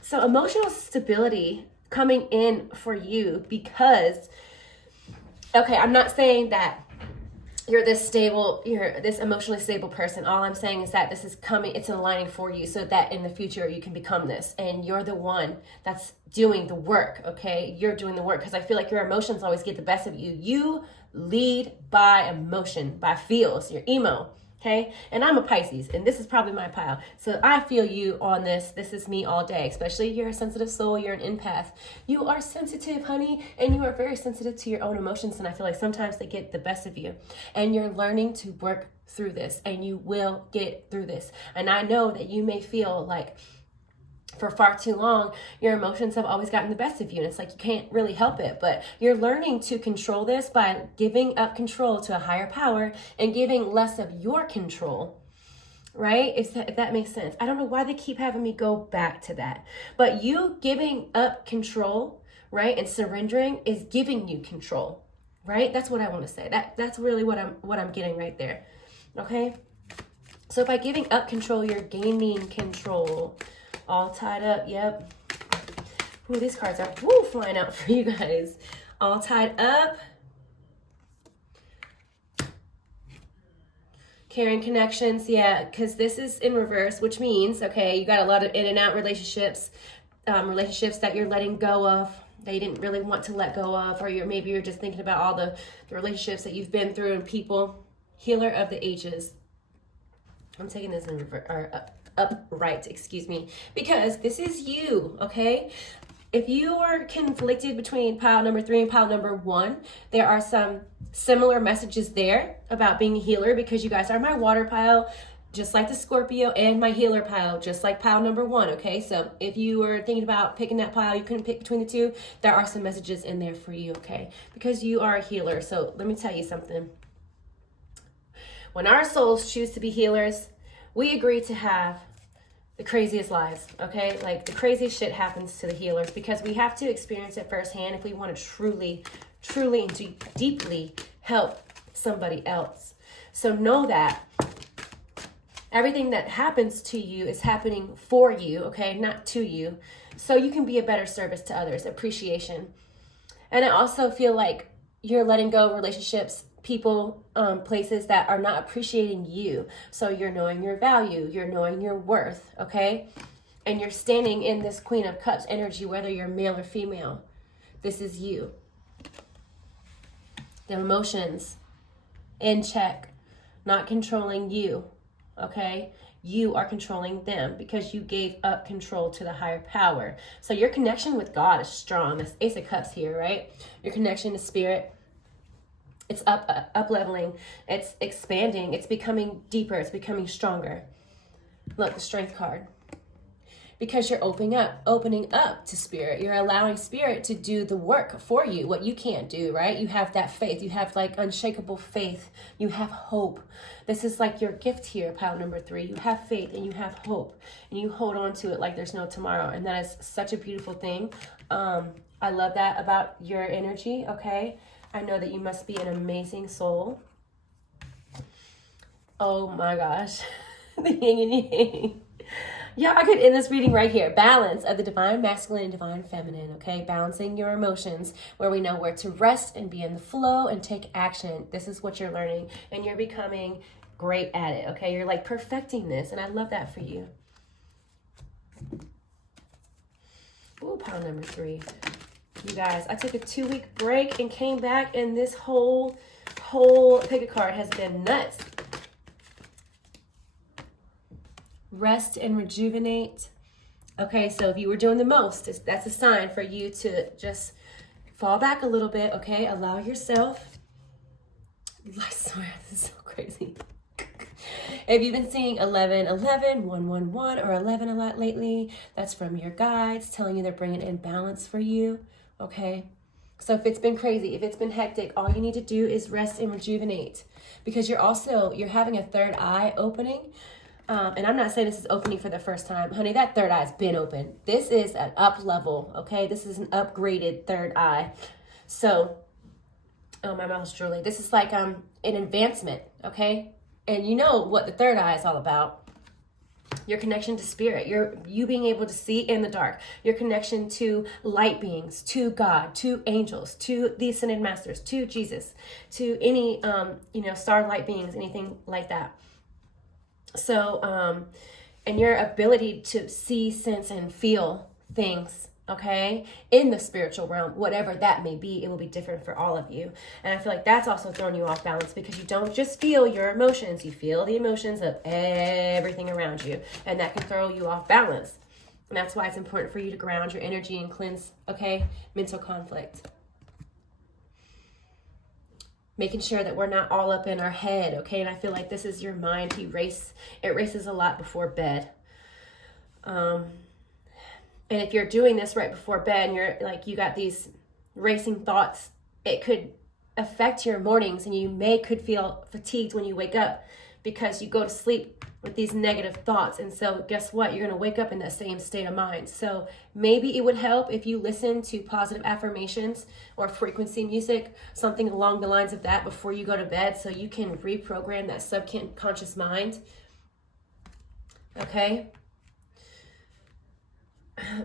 So emotional stability coming in for you because, okay, I'm not saying that you're this emotionally stable person. All I'm saying is that this is coming, it's aligning for you so that in the future you can become this. And you're the one that's doing the work, okay? You're doing the work because I feel like your emotions always get the best of you. You lead by emotion, by feels, your emo, Okay, and I'm a Pisces, and this is probably my pile. So I feel you on this. This is me all day, especially you're a sensitive soul, you're an empath. You are sensitive, honey, and you are very sensitive to your own emotions. And I feel like sometimes they get the best of you. And you're learning to work through this, and you will get through this. And I know that you may feel like for far too long, your emotions have always gotten the best of you. And it's like you can't really help it. But you're learning to control this by giving up control to a higher power and giving less of your control. Right? If that makes sense. I don't know why they keep having me go back to that. But you giving up control, right, and surrendering is giving you control. Right? That's what I want to say. That's really what I'm getting right there. Okay? So by giving up control, you're gaining control. All tied up, yep. Ooh, these cards are flying out for you guys. All tied up. Caring connections, yeah, because this is in reverse, which means, okay, you got a lot of in and out relationships, relationships that you're letting go of, that you didn't really want to let go of, or maybe you're just thinking about all the relationships that you've been through and people. Healer of the ages. I'm taking this in reverse, or upright, excuse me, because this is you, okay? If you are conflicted between pile number 3 and pile number 1, there are some similar messages there about being a healer, because you guys are my water pile, just like the Scorpio, and my healer pile, just like pile number 1, okay? So if you were thinking about picking that pile, you couldn't pick between the two, there are some messages in there for you, okay? Because you are a healer. So let me tell you something. When our souls choose to be healers, we agree to have the craziest lives, okay? Like the craziest shit happens to the healers, because we have to experience it firsthand if we want to truly, truly and deeply help somebody else. So know that everything that happens to you is happening for you, okay? Not to you. So you can be a better service to others, appreciation. And I also feel like you're letting go of relationships, people, places that are not appreciating you. So you're knowing your value, you're knowing your worth, okay? And you're standing in this Queen of Cups energy, whether you're male or female. This is you. The emotions in check, not controlling you, okay? You are controlling them because you gave up control to the higher power. So your connection with God is strong. This Ace of Cups here, right? Your connection to spirit, it's up leveling, it's expanding, it's becoming deeper, it's becoming stronger. Look, the Strength card. Because you're opening up to spirit. You're allowing spirit to do the work for you, what you can't do, right? You have that faith. You have like unshakable faith. You have hope. This is like your gift here, pile number 3. You have faith and you have hope, and you hold on to it like there's no tomorrow. And that is such a beautiful thing. I love that about your energy, okay? I know that you must be an amazing soul. Oh my gosh. The yin and yang. Yeah, I could end this reading right here. Balance of the divine masculine and divine feminine, okay? Balancing your emotions, where we know where to rest and be in the flow and take action. This is what you're learning, and you're becoming great at it, okay? You're like perfecting this, and I love that for you. Ooh, pile number 3. You guys, I took a 2-week break and came back, and this whole pick a card has been nuts. Rest and rejuvenate. Okay, so if you were doing the most, that's a sign for you to just fall back a little bit, okay? Allow yourself. I swear, this is so crazy. If you've been seeing 1111, 111, or 11 a lot lately, that's from your guides telling you they're bringing in balance for you, okay? So if it's been crazy, if it's been hectic, all you need to do is rest and rejuvenate, because you're having a third eye opening. And I'm not saying this is opening for the first time. Honey, that third eye's been open. This is an up level, okay? This is an upgraded third eye. So, oh, my mouth's drooling. This is like an advancement, okay? And you know what the third eye is all about. Your connection to spirit. You being able to see in the dark. Your connection to light beings, to God, to angels, to the ascended masters, to Jesus, to any, starlight beings, anything like that. So, and your ability to see, sense, and feel things okay, in the spiritual realm, whatever that may be. It will be different for all of you. And I feel like that's also throwing you off balance, because you don't just feel your emotions, you feel the emotions of everything around you, and that can throw you off balance. And that's why it's important for you to ground your energy and cleanse, okay, mental conflict. Making sure that we're not all up in our head, okay? And I feel like this is your mind. It races a lot before bed. And if you're doing this right before bed and you're like, you got these racing thoughts, it could affect your mornings, and you could feel fatigued when you wake up because you go to sleep with these negative thoughts. And so guess what? You're going to wake up in that same state of mind. So maybe it would help if you listen to positive affirmations or frequency music, something along the lines of that before you go to bed, so you can reprogram that subconscious mind. Okay?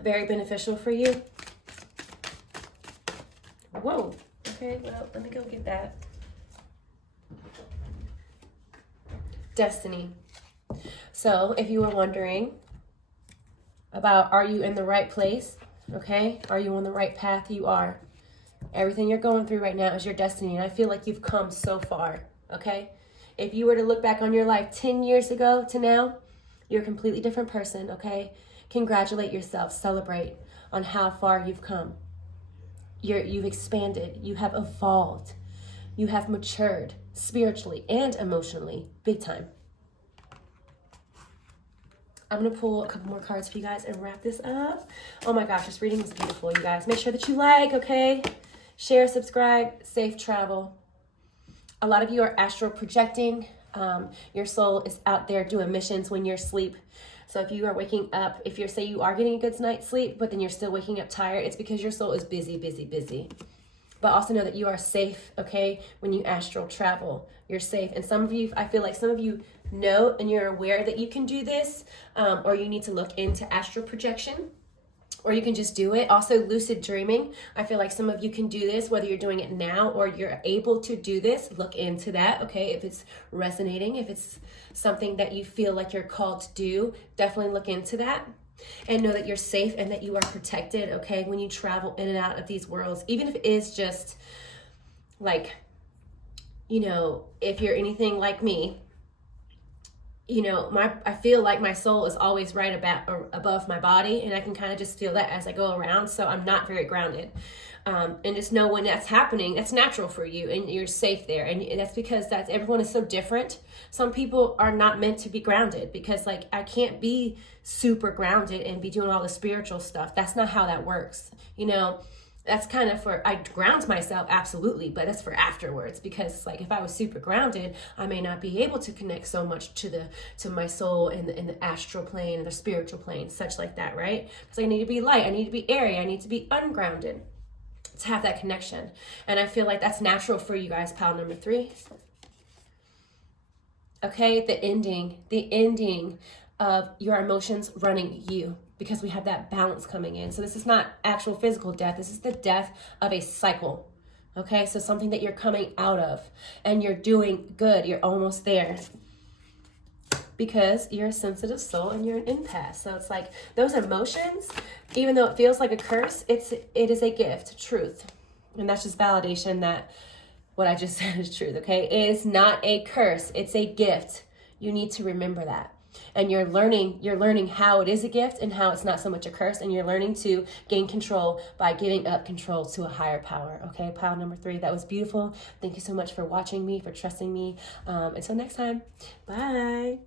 Very beneficial for you. Whoa. Okay, well, let me go get that. Destiny. So if you were wondering about, are you in the right place? Okay, are you on the right path? You are. Everything you're going through right now is your destiny, and I feel like you've come so far. Okay, if you were to look back on your life 10 years ago to now, you're a completely different person. Okay, congratulate yourself, celebrate on how far you've come. You've expanded, you have evolved, you have matured spiritually and emotionally, big time. I'm going to pull a couple more cards for you guys and wrap this up. Oh my gosh, this reading was beautiful, you guys. Make sure that you like, okay? Share, subscribe, safe travel. A lot of you are astral projecting. Your soul is out there doing missions when you're asleep. So if you are waking up, if you say you are getting a good night's sleep, but then you're still waking up tired, it's because your soul is busy, busy, busy. But also know that you are safe, okay? When you astral travel, you're safe. And some of you, I feel like some of you know and you're aware that you can do this, or you need to look into astral projection, or you can just do it. Also, lucid dreaming. I feel like some of you can do this, whether you're doing it now or you're able to do this. Look into that, okay? If it's resonating, if it's something that you feel like you're called to do, definitely look into that. And know that you're safe and that you are protected, okay, when you travel in and out of these worlds. Even if it is just like, you know, if you're anything like me, you know, I feel like my soul is always right above my body, and I can kind of just feel that as I go around. So I'm not very grounded. And just know when that's happening, that's natural for you, and you're safe there. And that's because everyone is so different. Some people are not meant to be grounded, because like, I can't be super grounded and be doing all the spiritual stuff. That's not how that works. You know, that's kind of I ground myself, absolutely, but that's for afterwards, because like, if I was super grounded, I may not be able to connect so much to my soul in the astral plane and the spiritual plane, such like that, right? Because I need to be light, I need to be airy, I need to be ungrounded to have that connection. And I feel like that's natural for you guys. Pile number 3. Okay, the ending of your emotions running you, because we have that balance coming in. So this is not actual physical death. This is the death of a cycle. Okay, so something that you're coming out of, and you're doing good. You're almost there, because you're a sensitive soul and you're an empath. So it's like those emotions, even though it feels like a curse, it is a gift, truth. And that's just validation that what I just said is truth, okay? It is not a curse, it's a gift. You need to remember that. And you're learning how it is a gift and how it's not so much a curse, and you're learning to gain control by giving up control to a higher power, okay? Pile number 3, that was beautiful. Thank you so much for watching me, for trusting me. Until next time, bye.